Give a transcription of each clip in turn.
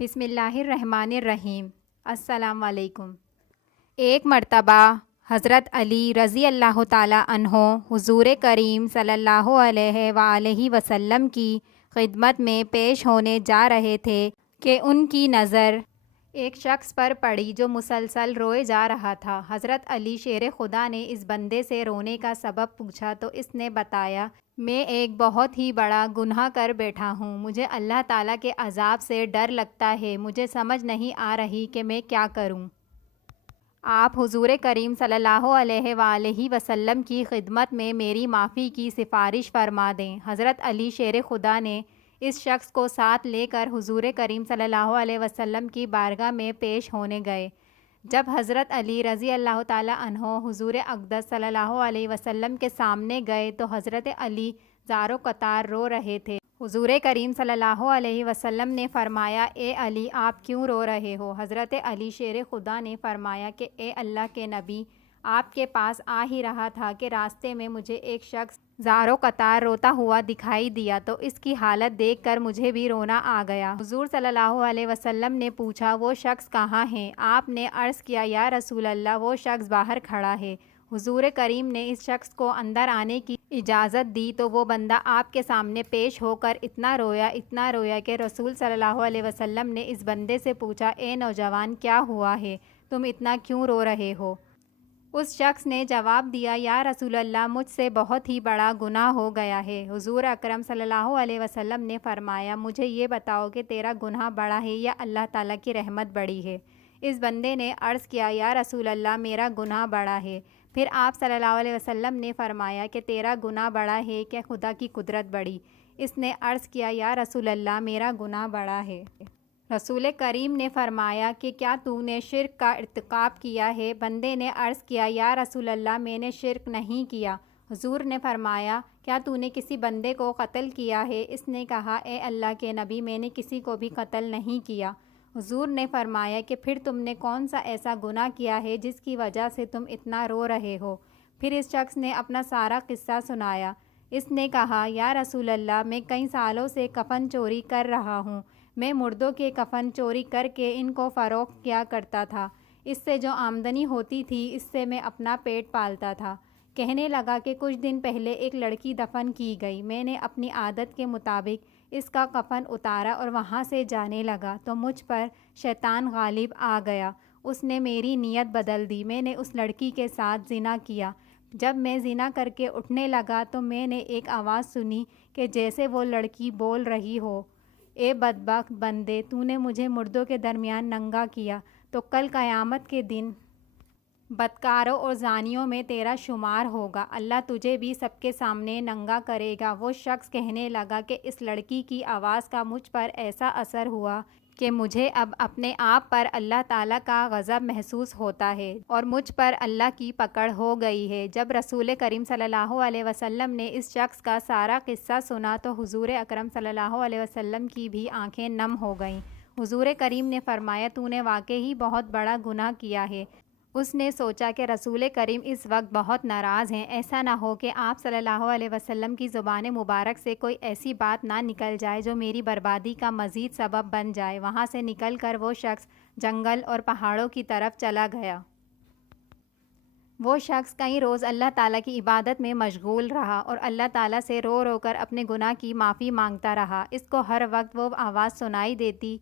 بسم اللہ الرحمن الرحیم۔ السلام علیکم۔ ایک مرتبہ حضرت علی رضی اللہ تعالیٰ عنہ حضور کریم صلی اللہ علیہ وآلہ وسلم کی خدمت میں پیش ہونے جا رہے تھے کہ ان کی نظر ایک شخص پر پڑی جو مسلسل روئے جا رہا تھا۔ حضرت علی شیر خدا نے اس بندے سے رونے کا سبب پوچھا تو اس نے بتایا، میں ایک بہت ہی بڑا گناہ کر بیٹھا ہوں، مجھے اللہ تعالیٰ کے عذاب سے ڈر لگتا ہے، مجھے سمجھ نہیں آ رہی کہ میں کیا کروں۔ آپ حضور کریم صلی اللہ علیہ وآلہ وسلم کی خدمت میں میری معافی کی سفارش فرما دیں۔ حضرت علی شیر خدا نے اس شخص کو ساتھ لے کر حضور کریم صلی اللہ علیہ وسلم کی بارگاہ میں پیش ہونے گئے۔ جب حضرت علی رضی اللہ تعالیٰ عنہ حضور اقدس صلی اللہ علیہ وسلم کے سامنے گئے تو حضرت علی زار و قطار رو رہے تھے۔ حضور کریم صلی اللہ علیہ وسلم نے فرمایا، اے علی آپ کیوں رو رہے ہو؟ حضرت علی شیر خدا نے فرمایا کہ اے اللہ کے نبی، آپ کے پاس آ ہی رہا تھا کہ راستے میں مجھے ایک شخص زار و قطار روتا ہوا دکھائی دیا تو اس کی حالت دیکھ کر مجھے بھی رونا آ گیا۔ حضور صلی اللہ علیہ وسلم نے پوچھا، وہ شخص کہاں ہے؟ آپ نے عرض کیا، یا رسول اللہ وہ شخص باہر کھڑا ہے۔ حضور کریم نے اس شخص کو اندر آنے کی اجازت دی تو وہ بندہ آپ کے سامنے پیش ہو کر اتنا رویا کہ رسول صلی اللہ علیہ وسلم نے اس بندے سے پوچھا، اے نوجوان کیا ہوا ہے؟ تم اتنا کیوں رو رہے ہو؟ اس شخص نے جواب دیا، یا رسول اللہ مجھ سے بہت ہی بڑا گناہ ہو گیا ہے۔ حضور اکرم صلی اللہ علیہ وسلم نے فرمایا، مجھے یہ بتاؤ کہ تیرا گناہ بڑا ہے یا اللہ تعالیٰ کی رحمت بڑی ہے؟ اس بندے نے عرض کیا، یا رسول اللہ میرا گناہ بڑا ہے۔ پھر آپ صلی اللہ علیہ وسلم نے فرمایا کہ تیرا گناہ بڑا ہے کہ خدا کی قدرت بڑی؟ اس نے عرض کیا، یا رسول اللہ میرا گناہ بڑا ہے۔ رسول کریم نے فرمایا کہ کیا تو نے شرک کا ارتکاب کیا ہے؟ بندے نے عرض کیا، یا رسول اللہ میں نے شرک نہیں کیا۔ حضور نے فرمایا، کیا تو نے کسی بندے کو قتل کیا ہے؟ اس نے کہا، اے اللہ کے نبی میں نے کسی کو بھی قتل نہیں کیا۔ حضور نے فرمایا کہ پھر تم نے کون سا ایسا گناہ کیا ہے جس کی وجہ سے تم اتنا رو رہے ہو؟ پھر اس شخص نے اپنا سارا قصہ سنایا۔ اس نے کہا، یا رسول اللہ میں کئی سالوں سے کفن چوری کر رہا ہوں، میں مردوں کے کفن چوری کر کے ان کو فروخت کیا کرتا تھا، اس سے جو آمدنی ہوتی تھی اس سے میں اپنا پیٹ پالتا تھا۔ کہنے لگا کہ کچھ دن پہلے ایک لڑکی دفن کی گئی، میں نے اپنی عادت کے مطابق اس کا کفن اتارا اور وہاں سے جانے لگا تو مجھ پر شیطان غالب آ گیا، اس نے میری نیت بدل دی، میں نے اس لڑکی کے ساتھ زنا کیا۔ جب میں زنا کر کے اٹھنے لگا تو میں نے ایک آواز سنی کہ جیسے وہ لڑکی بول رہی ہو، اے بدبخت بندے، تو نے مجھے مردوں کے درمیان ننگا کیا تو کل قیامت کے دن بدکاروں اور زانیوں میں تیرا شمار ہوگا، اللہ تجھے بھی سب کے سامنے ننگا کرے گا۔ وہ شخص کہنے لگا کہ اس لڑکی کی آواز کا مجھ پر ایسا اثر ہوا کہ مجھے اب اپنے آپ پر اللہ تعالیٰ کا غضب محسوس ہوتا ہے اور مجھ پر اللہ کی پکڑ ہو گئی ہے۔ جب رسول کریم صلی اللہ علیہ وسلم نے اس شخص کا سارا قصہ سنا تو حضور اکرم صلی اللہ علیہ وسلم کی بھی آنکھیں نم ہو گئیں۔ حضور کریم نے فرمایا، تو نے واقعی بہت بڑا گناہ کیا ہے۔ اس نے سوچا کہ رسول کریم اس وقت بہت ناراض ہیں، ایسا نہ ہو کہ آپ صلی اللہ علیہ وسلم کی زبان مبارک سے کوئی ایسی بات نہ نکل جائے جو میری بربادی کا مزید سبب بن جائے۔ وہاں سے نکل کر وہ شخص جنگل اور پہاڑوں کی طرف چلا گیا۔ وہ شخص کئی روز اللہ تعالیٰ کی عبادت میں مشغول رہا اور اللہ تعالیٰ سے رو رو کر اپنے گناہ کی معافی مانگتا رہا۔ اس کو ہر وقت وہ آواز سنائی دیتی،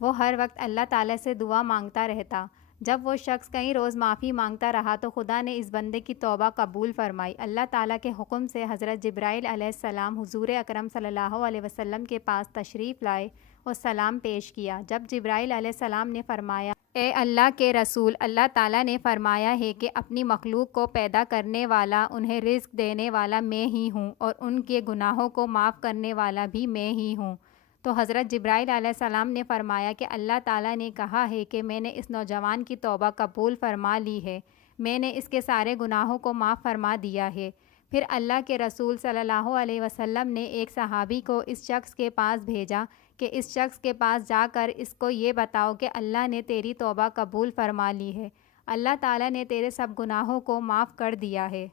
وہ ہر وقت اللہ تعالیٰ سے دعا مانگتا رہتا۔ جب وہ شخص کئی روز معافی مانگتا رہا تو خدا نے اس بندے کی توبہ قبول فرمائی۔ اللہ تعالیٰ کے حکم سے حضرت جبرائیل علیہ السلام حضور اکرم صلی اللہ علیہ وسلم کے پاس تشریف لائے اور سلام پیش کیا۔ جب جبرائیل علیہ السلام نے فرمایا، اے اللہ کے رسول، اللہ تعالیٰ نے فرمایا ہے کہ اپنی مخلوق کو پیدا کرنے والا، انہیں رزق دینے والا میں ہی ہوں اور ان کے گناہوں کو معاف کرنے والا بھی میں ہی ہوں۔ تو حضرت جبرائیل علیہ السلام نے فرمایا کہ اللہ تعالیٰ نے کہا ہے کہ میں نے اس نوجوان کی توبہ قبول فرما لی ہے، میں نے اس کے سارے گناہوں کو معاف فرما دیا ہے۔ پھر اللہ کے رسول صلی اللہ علیہ وسلم نے ایک صحابی کو اس شخص کے پاس بھیجا کہ اس شخص کے پاس جا کر اس کو یہ بتاؤ کہ اللہ نے تیری توبہ قبول فرما لی ہے، اللہ تعالیٰ نے تیرے سب گناہوں کو معاف کر دیا ہے،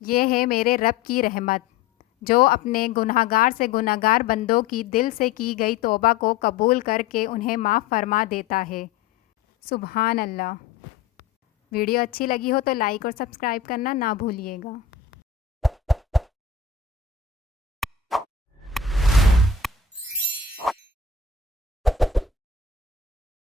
یہ ہے میرے رب کی رحمت۔ جو اپنے گنہگار سے گنہگار بندوں کی دل سے کی گئی توبہ کو قبول کر کے انہیں معاف فرما دیتا ہے۔ سبحان اللہ۔ ویڈیو اچھی لگی ہو تو لائک اور سبسکرائب کرنا نہ بھولیے گا۔